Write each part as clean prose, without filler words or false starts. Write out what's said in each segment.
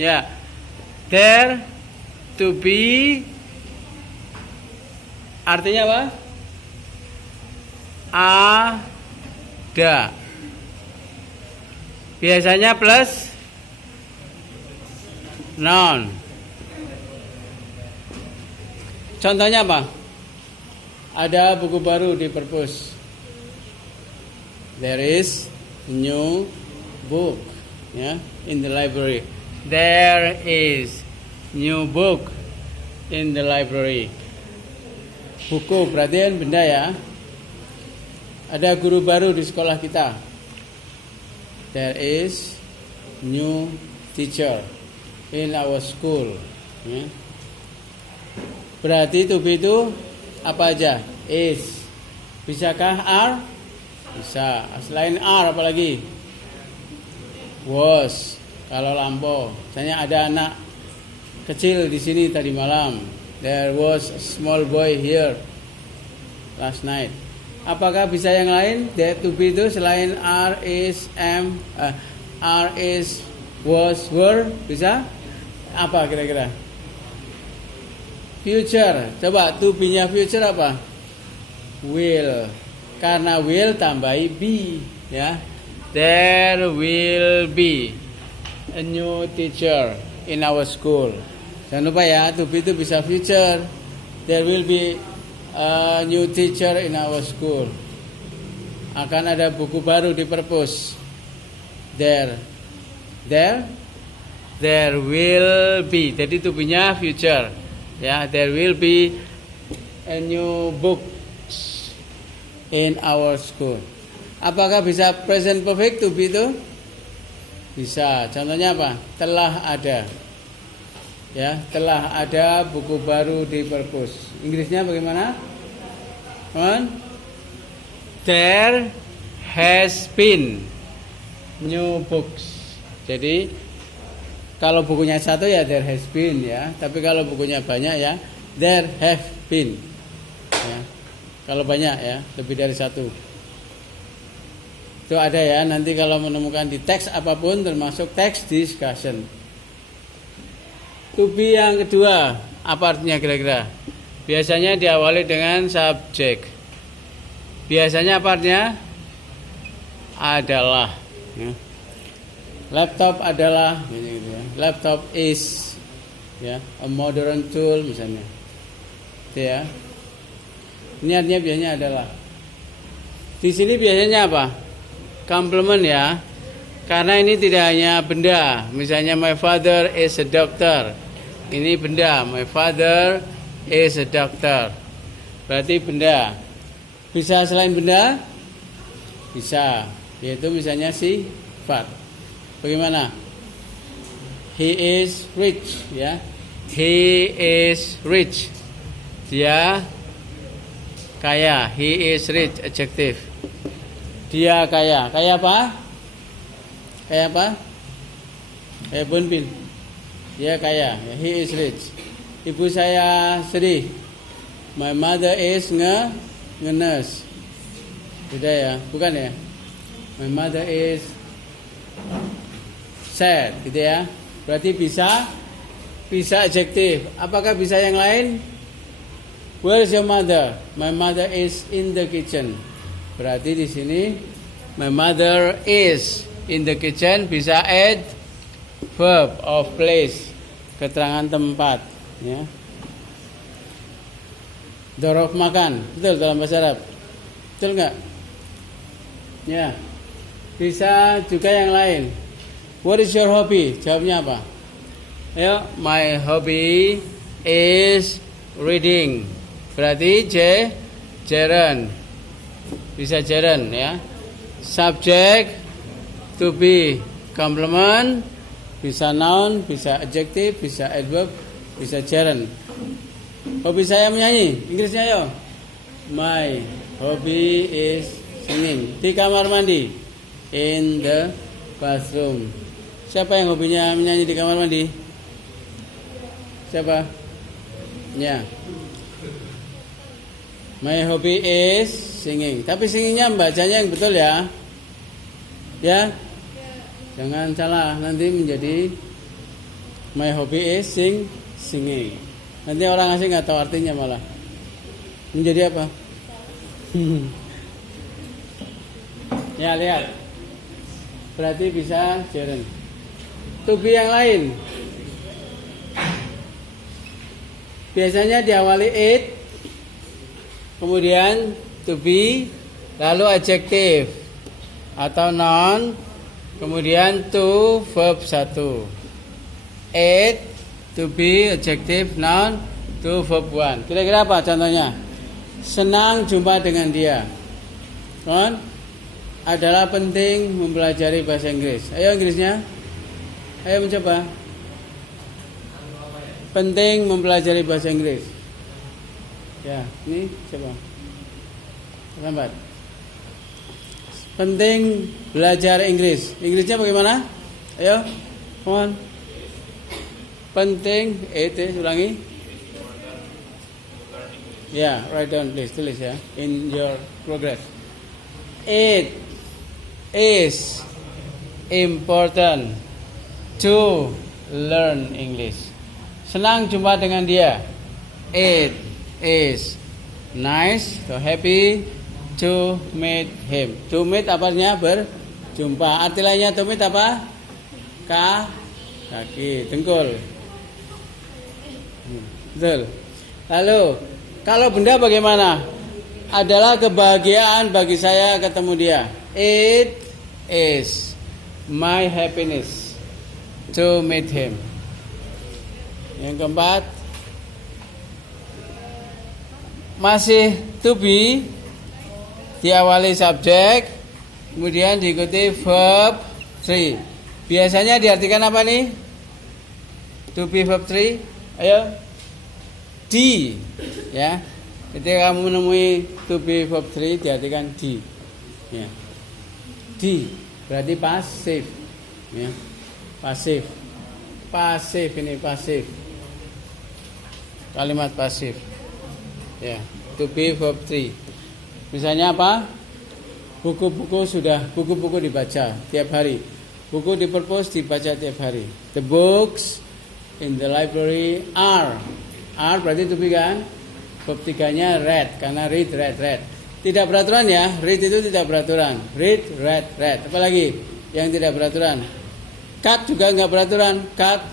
Ya. There to be artinya apa? Ada. Biasanya plus noun. Contohnya apa? Ada buku baru di perpus. There is a new book, ya, in the library. There is new book in the library. Buku, perhatian benda ya. Ada guru baru di sekolah kita. There is new teacher in our school. Ya. Berarti to be itu apa aja? Is. Bisakah are? Bisa. Selain are apa lagi? Was. Kalau lampau. Misalnya ada anak kecil di sini tadi malam. There was a small boy here last night. Apakah bisa yang lain? That to be itu selain are, is, am, are, is, was, were, bisa? Apa kira-kira? Future. Coba to be-nya future apa? Will. Karena will tambahi be, ya. There will be a new teacher in our school. Jangan lupa ya, to be itu bisa future. There will be a new teacher in our school. Akan ada buku baru di perpus. There will be. Jadi to be-nya future. Ya, there will be a new book in our school. Apakah bisa present perfect to be itu? Bisa. Contohnya apa? Telah ada. Ya, telah ada buku baru di perpus. Inggrisnya bagaimana? There has been new books. Jadi kalau bukunya satu ya there has been ya, tapi kalau bukunya banyak ya there have been. Ya. Kalau banyak ya, lebih dari satu. Itu ada ya, nanti kalau menemukan di teks apapun termasuk teks discussion. To be yang kedua, apa artinya kira-kira? Biasanya diawali dengan subjek. Biasanya apa artinya? Adalah. Ya. Laptop adalah, gitu ya. Laptop is, ya, a modern tool misalnya. Itu ya. Ini artinya biasanya adalah. Di sini biasanya apa? Complement ya. Karena ini tidak hanya benda. Misalnya my father is a doctor. Ini benda. My father is a doctor. Berarti benda. Bisa selain benda? Bisa. Yaitu misalnya sifat. Bagaimana? He is rich, ya. He is rich. Dia kaya. He is rich, adjective. Dia kaya. Kaya apa? Kaya apa? Kaya bonbin. Dia kaya. He is rich. Ibu saya sedih. My mother is nge-nurse. Tidak ya? Bukan ya? My mother is sad, gitu ya. Berarti bisa adjektif. Apakah bisa yang lain? Where is your mother? My mother is in the kitchen. Berarti di sini my mother is in the kitchen bisa add verb of place, keterangan tempat, ya. Dorof makan, betul dalam bahasa Arab. Betul nggak? Ya. Bisa juga yang lain. What is your hobby? Jawabnya apa? Ya, my hobby is reading. Berarti gerund. Bisa gerund ya. Subject to be, complement, bisa noun, bisa adjective, bisa adverb, bisa gerund. Hobi saya menyanyi. Inggrisnya yo. My hobby is singing. Di kamar mandi. In the bathroom. Siapa yang hobinya menyanyi di kamar mandi? Siapa? Ya. My hobby is singing. Tapi singingnya bacanya yang betul ya. Ya. Jangan salah, nanti menjadi My hobby is singing. Nanti orang asing nggak tahu artinya malah. Menjadi apa? Ya lihat. Berarti bisa gerund. To be yang lain. Biasanya diawali it, kemudian to be, lalu adjective atau noun, kemudian to verb 1. It, to be, adjective, noun, to verb 1. Kira-kira apa contohnya? Senang jumpa dengan dia. Kan? Adalah penting mempelajari bahasa Inggris. Ayo Inggrisnya. Ayo mencoba. Penting mempelajari bahasa Inggris. Ya, ini coba. Lambat. Penting belajar Inggris. Inggrisnya bagaimana? Ayo. Come on. Penting ulangi. Ya, write down please, tulis ya in your progress. It is important to learn English. Senang jumpa dengan dia. It is nice, so happy to meet him. To meet apanya? Berjumpa. Arti lainnya to meet apa? Kaki, dengkul. Betul. Lalu, kalau benda bagaimana? Adalah kebahagiaan bagi saya ketemu dia. It is my happiness to meet him. Yang keempat, masih to be, diawali subjek, kemudian diikuti verb 3. Biasanya diartikan apa nih? To be verb 3. Ayo. D, ya. Ketika kamu menemui to be verb 3 diartikan D. Ya. D berarti pasif. Ya. Pasif. Pasif ini pasif. Kalimat pasif. Ya, to be verb 3. Misalnya apa? Buku-buku dibaca tiap hari. Buku di perpus dibaca tiap hari. The books in the library are berarti to be kan? Verb 3-nya read, karena read. Tidak beraturan ya, read itu tidak beraturan. Read. Apalagi yang tidak beraturan? Cut juga nggak beraturan. Cut.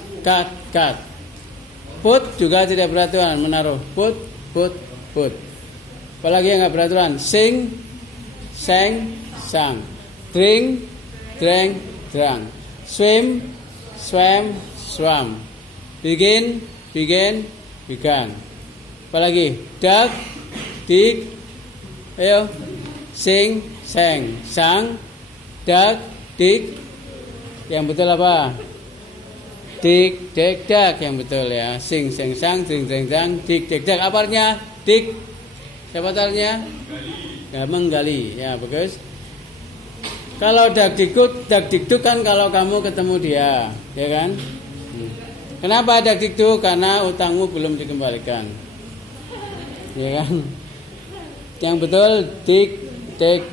Put juga tidak beraturan, menaruh. Put. Apalagi yang nggak beraturan? Sing, sang. Drink, drank. Swam. Begin. Apalagi duck, dig. Ayo. Sing, sang, duck, dig. Yang betul apa? Dig, duck yang betul ya. Sing, sang, drink, sang, dig, duck. Apa artinya? Dig. Siapa artinya? Menggali. Ya, bagus. Kalau duck dikduk kan kalau kamu ketemu dia, ya kan? Kenapa duck dikduk? Karena utangmu belum dikembalikan. Ya kan? Yang betul dig, duck.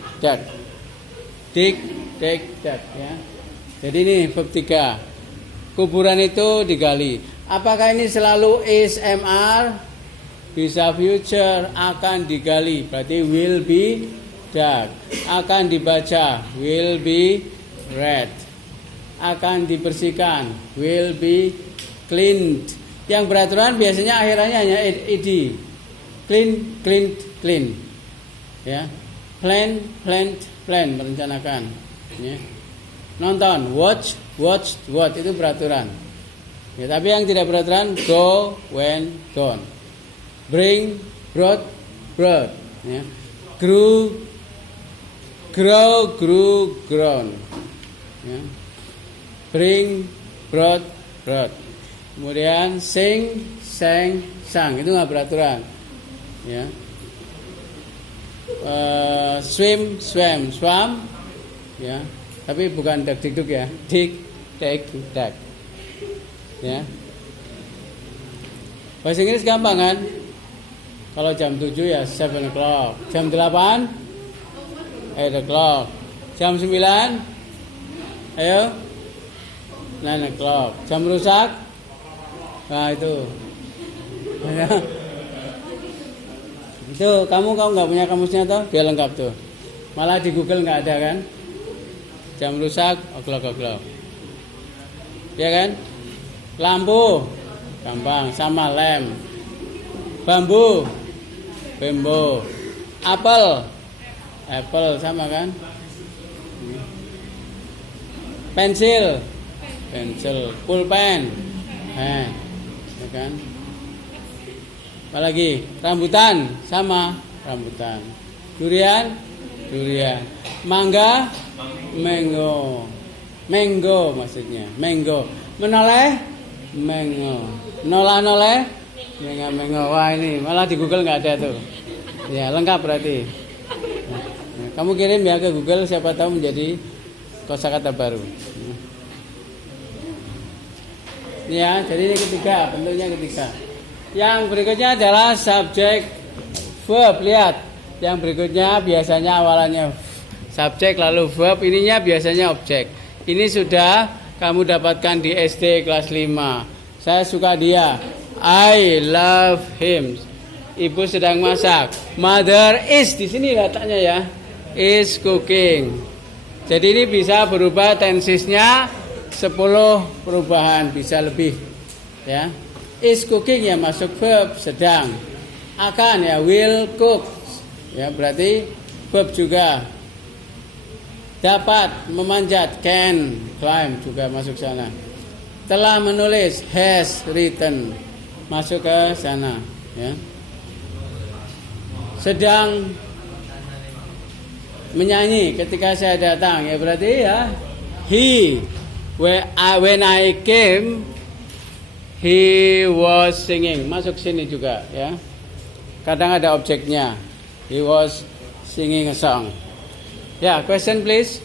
Dig, duck ya. Jadi ini verb 3. Kuburan itu digali. Apakah ini selalu is, am, bisa future, akan digali. Berarti will be dug. Akan dibaca, will be read. Akan dibersihkan, will be cleaned. Yang beraturan biasanya akhirannya hanya ed. Clean. Ya. Plan, merencanakan. Ya. Nonton, watch, itu beraturan. Ya, tapi yang tidak beraturan go, went, gone. Bring, brought. Ya. Grew, grown. Ya. Bring, brought. Kemudian sing, sang. Itu nggak beraturan. Ya. Swim, swam. Ya. Tapi bukan dikduk ya. Dig, duck. Ya. Bahasa Inggris gampang kan? Kalau jam 7 ya 7 o'clock. Jam 8 8 o'clock. Jam 9 ayo 9 o'clock. Jam rusak Nah itu. Ya. Itu kamu nggak punya kamusnya toh? Dia lengkap tuh. Malah di Google nggak ada kan? Jam rusak, o'clock. Ya kan? Lampu, gampang, sama lem. Bambu, bambu. Apple sama kan? Pensil, pulpen, ya kan? Apalagi rambutan sama rambutan. Durian, mangga, mango maksudnya, mango. Menoleh, mango. Noleh, mengo. Wah ini malah di Google nggak ada tuh. Ya lengkap berarti. Nah, kamu kirim ya ke Google, siapa tahu menjadi kosakata baru. Ya, jadi ini ketiga, bentuknya ketiga. Yang berikutnya adalah subjek verb. Lihat, yang berikutnya biasanya awalannya subjek lalu verb, ininya biasanya objek. Ini sudah kamu dapatkan di SD kelas 5. Saya suka dia. I love him. Ibu sedang masak. Mother is, di sini letaknya ya, is cooking. Jadi ini bisa berubah tensesnya 10 perubahan, bisa lebih ya. Is cooking ya masuk verb sedang. Akan ya will cook. Ya berarti verb juga. Dapat memanjat, can climb juga masuk sana. Telah menulis, has written, masuk ke sana ya. Sedang menyanyi ketika saya datang ya berarti ya he, when I came he was singing, masuk sini juga ya. Kadang ada objeknya, he was singing a song. Ya, question please.